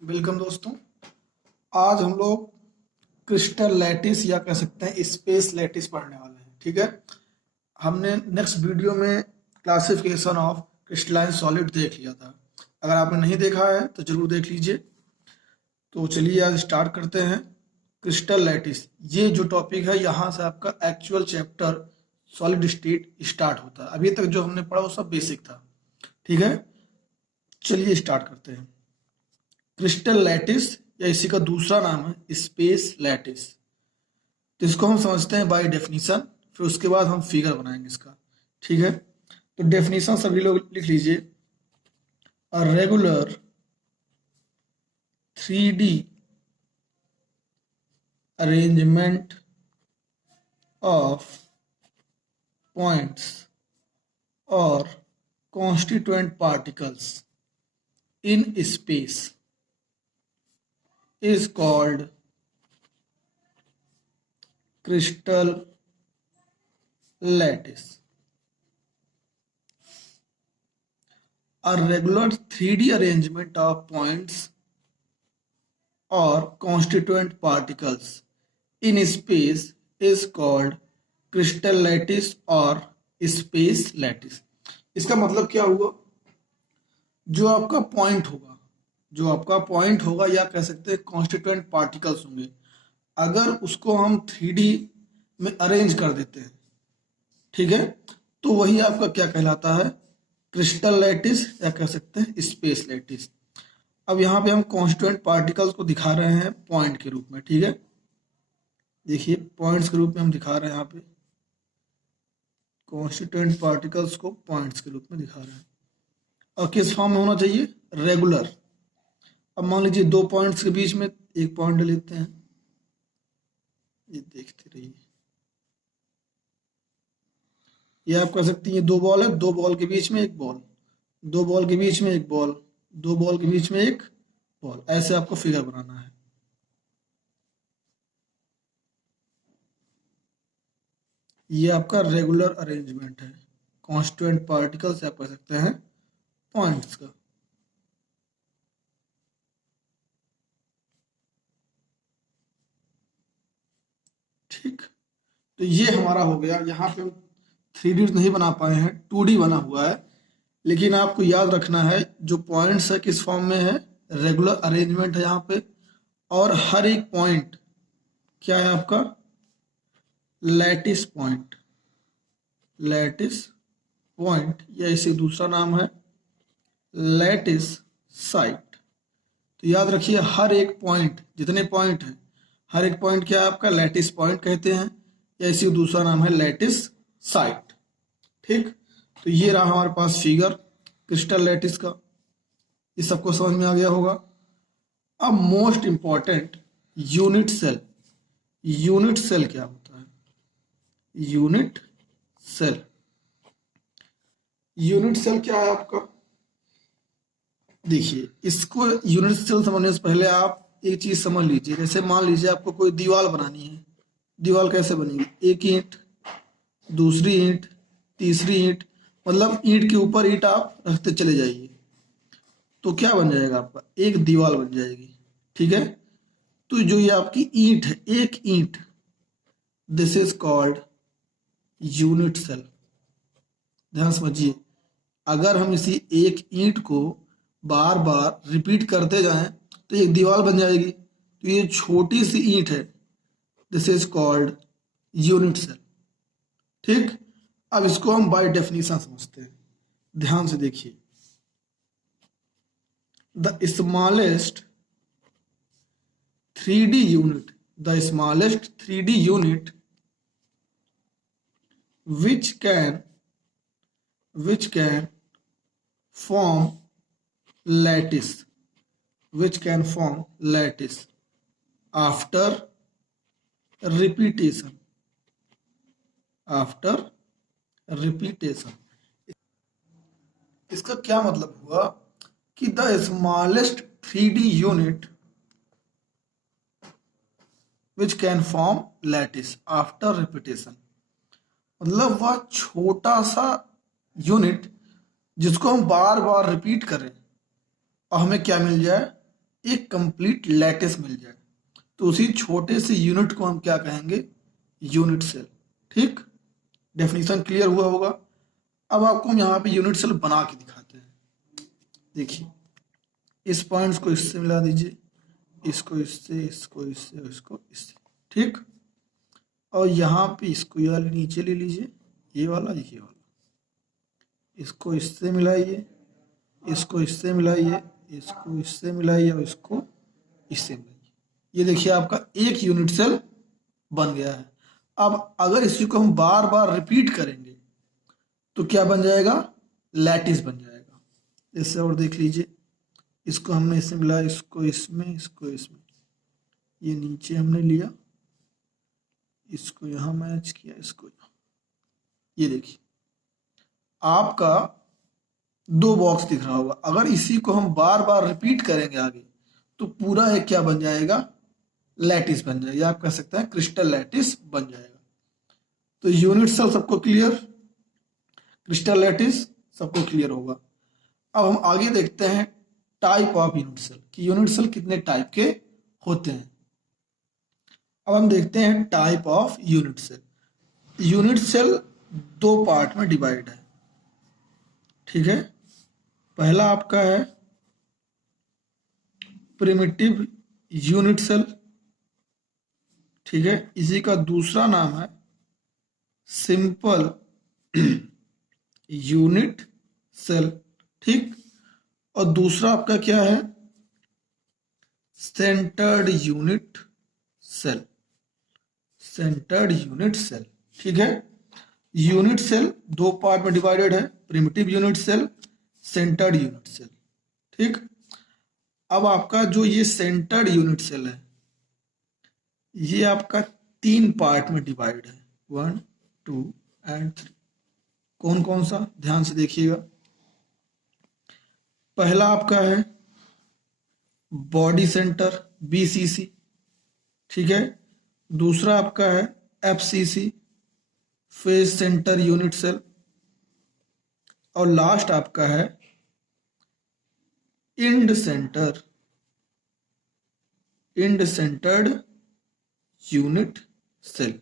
Welcome दोस्तों। आज हम लोग क्रिस्टल लैटिस या कह सकते हैं स्पेस लैटिस पढ़ने वाले हैं। ठीक है। हमने नेक्स्ट वीडियो में क्लासिफिकेशन ऑफ क्रिस्टलाइन सॉलिड देख लिया था। अगर आपने नहीं देखा है तो जरूर देख लीजिए। तो चलिए आज स्टार्ट करते हैं। क्रिस्टल लैटिस ये जो टॉपिक है, यहाँ से आपका actual chapter solid state start होता है। अभी तक जो हमने पढ़ा वो सब बेसिक था। ठीक है, चलिए स्टार्ट करते हैं। क्रिस्टल लैटिस या इसी का दूसरा नाम है स्पेस लैटिस। तो इसको हम समझते हैं बाय डेफिनेशन, फिर उसके बाद हम फिगर बनाएंगे इसका। ठीक है, तो डेफिनेशन सभी लोग लिख लीजिए। A regular 3D arrangement of points और constituent particles in space is called crystal lattice. A regular 3D arrangement of points or constituent particles in space is called crystal lattice or space lattice. इसका मतलब क्या हुआ? जो आपका point होगा या कह सकते हैं कॉन्स्टिट्यूएंट पार्टिकल्स होंगे, अगर उसको हम 3D में अरेंज कर देते हैं, ठीक है, तो वही आपका क्या कहलाता है? क्रिस्टल लैटिस या कह सकते हैं स्पेस लैटिस। अब यहाँ पे हम कॉन्स्टिट्यूएंट पार्टिकल्स को दिखा रहे हैं पॉइंट के रूप में। ठीक है, देखिए पॉइंट्स के रूप में हम दिखा रहे हैं, यहाँ पे कॉन्स्टिट्यूएंट पार्टिकल्स को पॉइंट्स के रूप में दिखा रहे हैं। और किस फॉर्म में होना चाहिए? रेगुलर। अब मान लीजिए दो पॉइंट्स के बीच में एक पॉइंट ले लेते हैं, ये देखते रहिए। ये आप कह सकते हैं ये दो बॉल है, दो बॉल के बीच में एक बॉल, दो बॉल के बीच में एक बॉल, दो बॉल के बीच में एक बॉल, ऐसे आपको फिगर बनाना है। ये आपका रेगुलर अरेंजमेंट है कॉन्स्टिट्यूएंट पार्टिकल्स आप कह सकते हैं पॉइंट्स का। ठीक, तो ये हमारा हो गया। यहाँ पे हम 3D नहीं बना पाए हैं, 2D बना हुआ है। लेकिन आपको याद रखना है जो पॉइंट्स है किस फॉर्म में है? रेगुलर अरेंजमेंट है यहाँ पे। और हर एक पॉइंट क्या है आपका? Lattice point. लैटिस पॉइंट या इसे दूसरा नाम है लैटिस साइट। तो याद रखिए हर एक पॉइंट, जितने पॉइंट हैं, हर एक पॉइंट क्या है आपका? लैटिस पॉइंट कहते हैं, या इसी दूसरा नाम है लैटिस साइट। ठीक, तो ये रहा हमारे पास फिगर क्रिस्टल लैटिस का। ये सबको समझ में आ गया होगा। अब most important, unit cell. Unit cell क्या होता है? यूनिट सेल, यूनिट सेल क्या है आपका? देखिए इसको यूनिट सेल समझने से पहले आप एक चीज समझ लीजिए। जैसे मान लीजिए आपको कोई दीवार बनानी है, दीवार कैसे बनेगी? एक ईंट, दूसरी ईंट, तीसरी ईंट, मतलब ईंट के ऊपर ईंट आप रखते चले जाइए, तो क्या बन जाएगा आपका? एक दीवार बन जाएगी। ठीक है, तो जो ये आपकी ईंट है, एक ईंट, this is called unit cell. ध्यान समझिए, अगर हम इसी एक ईंट को बार बार रिपीट करते जाएं तो एक दीवार बन जाएगी। तो ये छोटी सी ईंट है, this is called unit cell. ठीक, अब इसको हम बाय डेफिनेशन समझते हैं। ध्यान से देखिए, the smallest 3D unit, the smallest 3D unit which can form lattice, which can form lattice after repetition, after repetition। इसका क्या मतलब हुआ कि the smallest 3D unit which can form lattice after repetition, मतलब वह छोटा सा यूनिट जिसको हम बार बार रिपीट करें और हमें क्या मिल जाए? एक कंप्लीट लैटिस मिल जाए, तो उसी छोटे से यूनिट को हम क्या कहेंगे? Unit cell. ठीक, डेफिनेशन क्लियर हुआ होगा। अब आपको हम यहाँ पे यूनिट सेल बना के दिखाते हैं। देखिए, इस पॉइंट्स को इससे मिला दीजिए, इसको इससे, इसको इससे, इसको इससे। ठीक, और यहाँ पे इसको ये वाला नीचे ले लीजिए, ये वाला, ये वाला, इसको इससे मिलाइए, इसको इससे मिलाइए, इसको इससे मिलाइए, और इसको इससे मिलाइए। ये देखिए आपका एक यूनिट सेल बन गया है। अब अगर इसी को हम बार बार रिपीट करेंगे तो क्या बन जाएगा? लैटिस बन जाएगा। इससे और देख लीजिए, इसको हमने इससे मिलाया, इसको इसमें, इसको इसमें, ये नीचे हमने लिया, इसको यहाँ मैच किया, इसको यहाँ। ये देखिए आपका दो बॉक्स दिख रहा होगा। अगर इसी को हम बार बार रिपीट करेंगे आगे तो पूरा एक क्या बन जाएगा? लैटिस बन जाएगा, या आप कह सकते हैं क्रिस्टल लैटिस बन जाएगा। तो यूनिट सेल सबको क्लियर, क्रिस्टल लैटिस सबको क्लियर होगा। अब हम आगे देखते हैं टाइप ऑफ यूनिट सेल, कि यूनिट सेल कितने टाइप के होते हैं। अब हम देखते हैं type of unit cell. Unit cell दो पार्ट में डिवाइड है। ठीक है, पहला आपका है प्रिमिटिव यूनिट सेल। ठीक है, इसी का दूसरा नाम है सिंपल यूनिट सेल। ठीक, और दूसरा आपका क्या है? Centred unit cell, centred unit cell. ठीक है, यूनिट सेल दो पार्ट में डिवाइडेड है, primitive unit cell, centred unit cell. ठीक, अब आपका जो ये सेंटर्ड यूनिट सेल है, ये आपका तीन पार्ट में डिवाइड है, 1, 2 एंड 3। कौन कौन सा? ध्यान से देखिएगा। पहला आपका है बॉडी सेंटर, BCC। ठीक है, दूसरा आपका है FCC, face centre unit cell, और लास्ट आपका है end centre, end centred unit cell.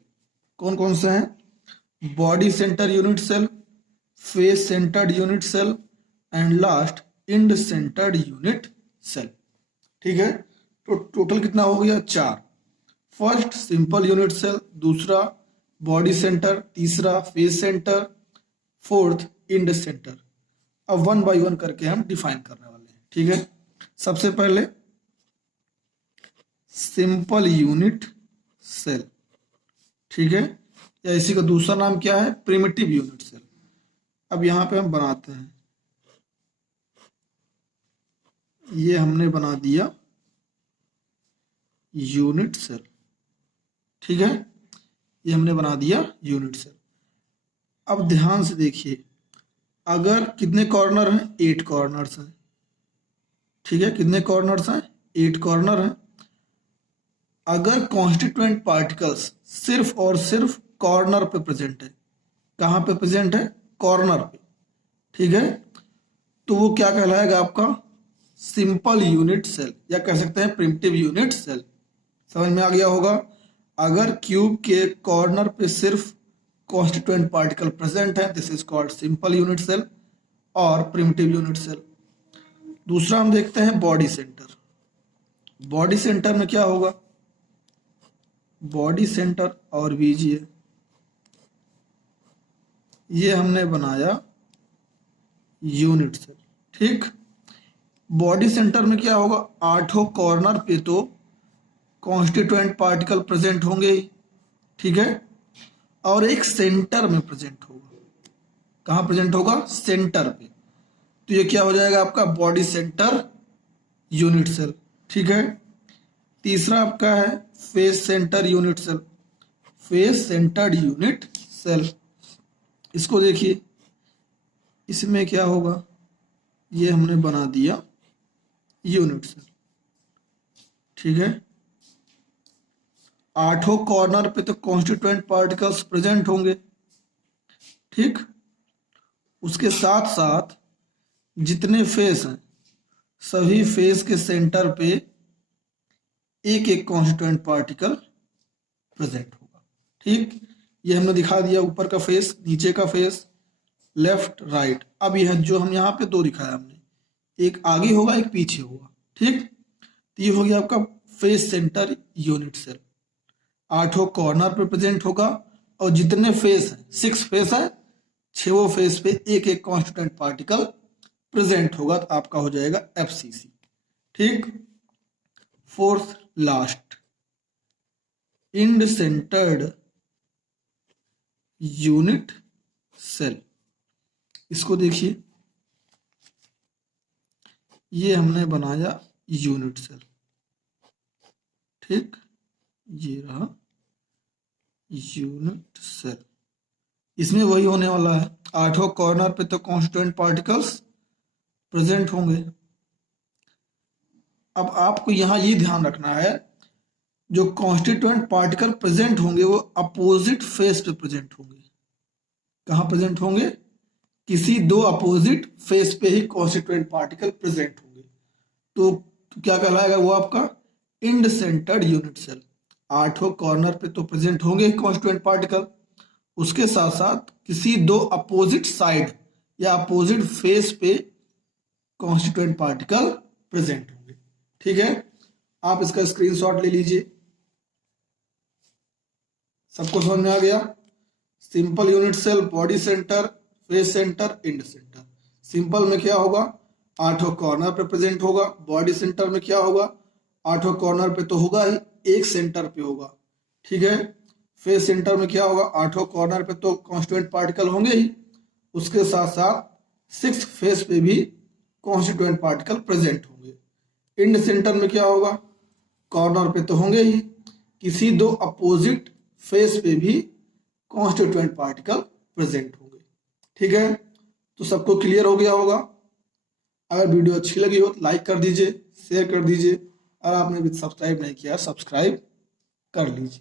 कौन कौन से हैं? Body centre unit cell, face centred unit cell, and last end centred unit cell. ठीक है, तो टोटल कितना हो गया? 4। फर्स्ट सिंपल यूनिट सेल, दूसरा बॉडी सेंटर, तीसरा face centre, fourth end centre. अब 1 बाय 1 करके हम डिफाइन करने वाले हैं। ठीक है, सबसे पहले सिंपल यूनिट सेल। ठीक है, या इसी का दूसरा नाम क्या है? Primitive unit cell. अब यहां पे हम बनाते हैं, ये हमने बना दिया यूनिट सेल। ठीक है, ये हमने बना दिया यूनिट सेल। अब ध्यान से देखिए, अगर कितने कॉर्नर हैं? 8 कॉर्नर्स हैं। ठीक है, कितने कॉर्नर्स हैं? 8 कॉर्नर हैं। अगर कॉन्स्टिट्यूएंट पार्टिकल्स सिर्फ और सिर्फ कॉर्नर पे प्रेजेंट है, कहाँ पे प्रेजेंट है? कॉर्नर पे। ठीक है, तो वो क्या कहलाएगा? आपका सिंपल यूनिट सेल, या कह सकते हैं प्रिमिटिव यूनिट सेल। समझ में आ गया होगा। अगर क्यूब के कॉर्नर पे सिर्फ कॉन्स्टिट्यूएंट पार्टिकल प्रेजेंट है, this is called simple unit cell और प्रिमिटिव यूनिट सेल। दूसरा हम देखते हैं बॉडी सेंटर। बॉडी सेंटर में क्या होगा? बॉडी सेंटर और बीजिए, ये हमने बनाया यूनिट सेल। ठीक, बॉडी सेंटर में क्या होगा? 8 कॉर्नर पे तो कॉन्स्टिट्यूएंट पार्टिकल प्रेजेंट होंगे ही। ठीक है, और एक सेंटर में प्रेजेंट होगा। कहाँ प्रेजेंट होगा? सेंटर पे। तो ये क्या हो जाएगा? आपका बॉडी सेंटर यूनिट सेल। ठीक है, तीसरा आपका है face centre unit cell, face centred unit cell. इसको देखिए, इसमें क्या होगा? ये हमने बना दिया यूनिट सेल। ठीक है, 8 कॉर्नर पे तो कॉन्स्टिट्यूएंट पार्टिकल्स प्रेजेंट होंगे। ठीक, उसके साथ साथ जितने फेस हैं सभी फेस के सेंटर पे एक एक कॉन्स्टिट्यूएंट पार्टिकल प्रेजेंट होगा। ठीक, ये हमने दिखा दिया, ऊपर का फेस, नीचे का फेस, लेफ्ट राइट। अब यह जो हम यहाँ पे दो दिखाया हमने, एक आगे होगा एक पीछे होगा। ठीक, तो ये हो गया आपका face centre unit cell. 8 corner पे प्रेजेंट होगा और जितने फेस है, 6 फेस है, 6 फेस पे एक एक कॉन्स्टिट्यूएंट पार्टिकल प्रेजेंट होगा, तो आपका हो जाएगा एफसीसी। ठीक, fourth last, end centred unit cell. इसको देखिए, ये हमने बनाया यूनिट सेल। ठीक, ये रहा यूनिट सेल। इसमें वही होने वाला है, 8 कॉर्नर पे तो कॉन्स्टिट्यूएंट पार्टिकल्स प्रेजेंट होंगे। अब आपको यहां ये ध्यान रखना है, जो कॉन्स्टिट्यूएंट पार्टिकल प्रेजेंट होंगे वो अपोजिट फेस पे प्रेजेंट होंगे। कहाँ प्रेजेंट होंगे? किसी दो अपोजिट फेस पे ही कॉन्स्टिट्यूएंट पार्टिकल प्रेजेंट होंगे। तो क्या कहलाएगा वो आपका end centred unit cell. 8 corner पे तो प्रेजेंट होंगे कॉन्स्टिट्यूएंट पार्टिकल, उसके साथ साथ किसी दो अपोजिट साइड या अपोजिट फेस पे कॉन्स्टिट्यूएंट पार्टिकल प्रेजेंट होंगे। ठीक है, आप इसका स्क्रीनशॉट ले लीजिए। सबको समझ में आ गया? Simple unit cell, body centre, face centre, end centre. Simple में क्या होगा? 8 कॉर्नर पे प्रेजेंट होगा। बॉडी सेंटर में क्या होगा? 8 कॉर्नर पे तो होगा ही, एक सेंटर पे होगा। ठीक है, फेस सेंटर में क्या होगा? 8 कॉर्नर पे तो कॉन्स्टिट्यूएंट पार्टिकल होंगे ही, उसके साथ साथ 6 फेस पे भी कॉन्स्टिट्यूएंट पार्टिकल प्रेजेंट होंगे। इंड सेंटर में क्या होगा? कॉर्नर पे तो होंगे ही, किसी दो अपोजिट फेस पे भी कॉन्स्टिट्यूएंट पार्टिकल प्रेजेंट होंगे। ठीक है, तो सबको क्लियर हो गया होगा। अगर वीडियो अच्छी लगी हो तो लाइक कर दीजिए, शेयर कर दीजिए, और आपने भी सब्सक्राइब नहीं किया सब्सक्राइब कर लीजिए।